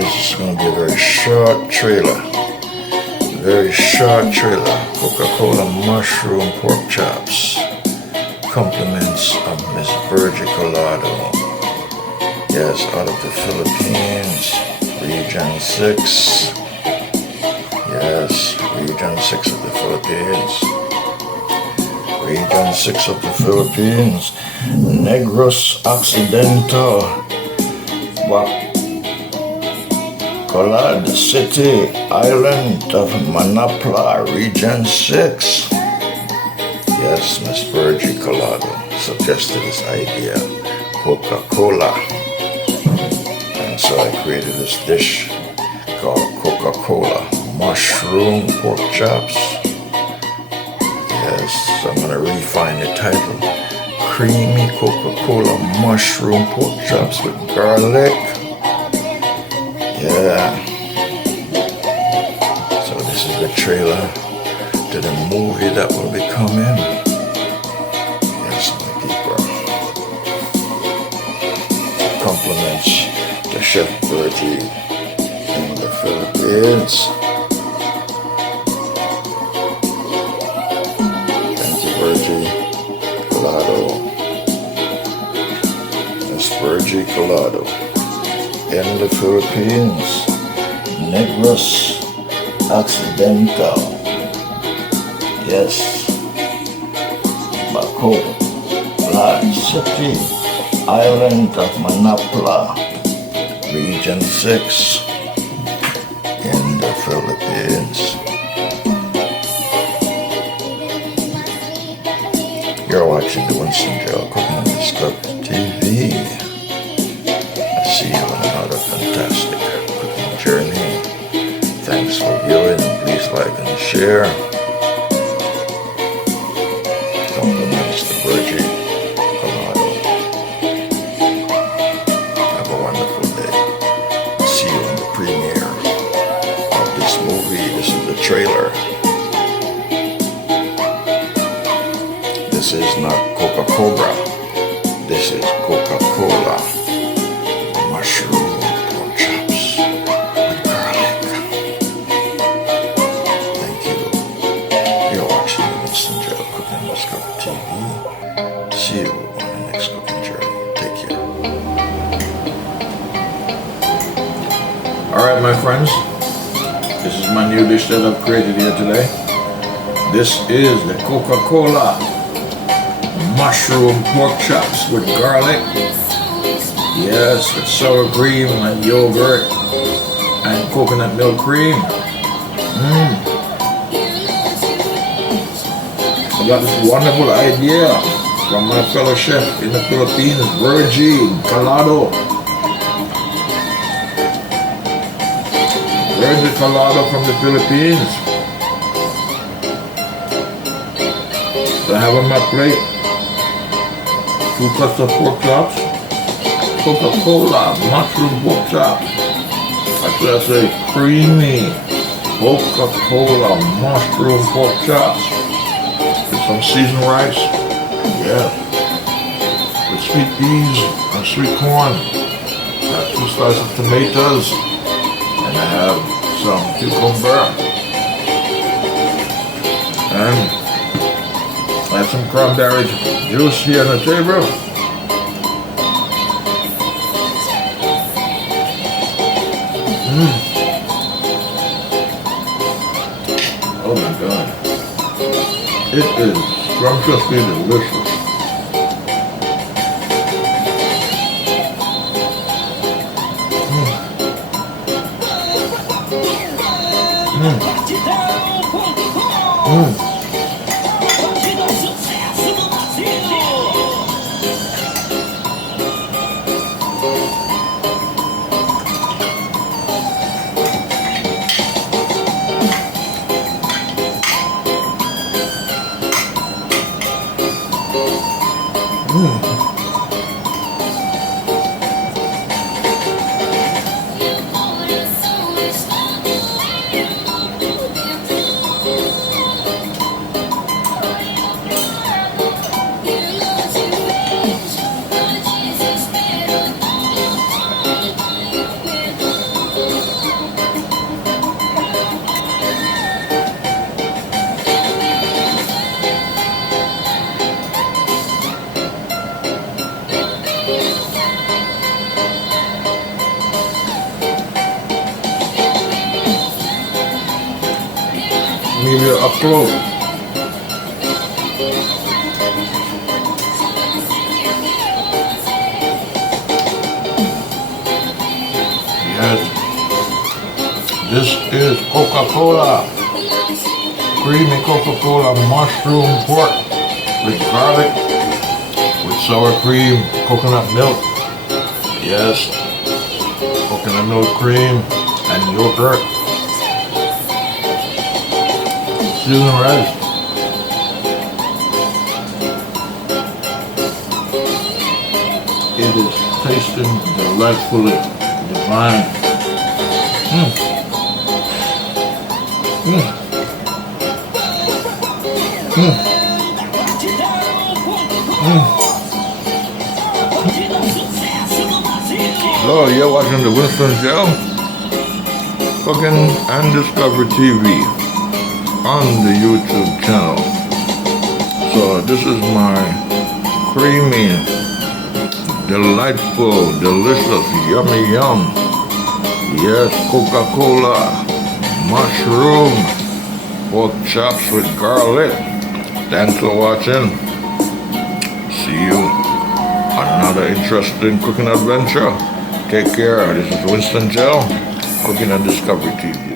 This is going to be a very short trailer. Very short trailer. Coca Cola mushroom pork chops. Compliments of Miss Virgie Colado. Yes, out of the Philippines. Region 6. Yes, Region 6 of the Philippines. Region 6 of the Philippines. Negros Occidental. Bacolod City, Island of Manapla, Region 6. Yes, Miss Virgie Colado suggested this idea, Coca Cola. And so I created this dish called Coca Cola mushroom pork chops. Yes, I'm going to refine the title. Creamy Coca Cola mushroom pork chops with garlic. Yeah. So this is the trailer to the movie that will be coming. Yes, my people. Compliments to Chef Virgie in the Philippines. Thank you, Virgie Colado. Miss Virgie Colado in the Philippines. Negros Occidental. Yes. Bacolod City, Island of Manapla, Region 6 in the Philippines. You're watching the Winston Cooking and Discovery TV. I see you on another fantastic cooking journey. Thanks for viewing. Please like and share. Compliments to Virgie Colado. Have a wonderful day. See you in the premiere of this movie. This is the trailer. This is not Coca Cola. This is Coca Cola mushroom pork chops with garlic. Thank you. You're watching the Winston Cooking and Discovery TV. See you on the next cooking journey. Take care. Alright, my friends. This is my new dish that I've created here today. This is the Coca Cola mushroom pork chops with garlic. Yes, with sour cream and yogurt and coconut milk cream. I got this wonderful idea from my fellow chef in the Philippines, Virgie Colado. Virgie Colado from the Philippines. So I have on my plate 2 cups of pork chops, Coca Cola mushroom pork chops. I should say creamy Coca Cola mushroom pork chops. With some seasoned rice, yeah, with sweet peas and sweet corn. I have 2 slices of tomatoes, and I have some cucumber, and I have some cranberry juice here on the table. Oh my God. It is scrumptiously delicious. give you up close. Yes, this is Coca Cola, creamy Coca Cola mushroom pork with garlic, with sour cream, coconut milk. Yes, coconut milk cream and yogurt. Seasoned rice. It is tasting delightfully divine. So you're watching the Winston Gel Cooking and Discovery TV on the YouTube channel. So this is my creamy, delightful, delicious, yummy yum. Yes, Coca Cola, mushroom, pork chops with garlic. Thanks for watching. See you on another interesting cooking adventure. Take care. This is Winston Gel, Cooking and Discovery TV.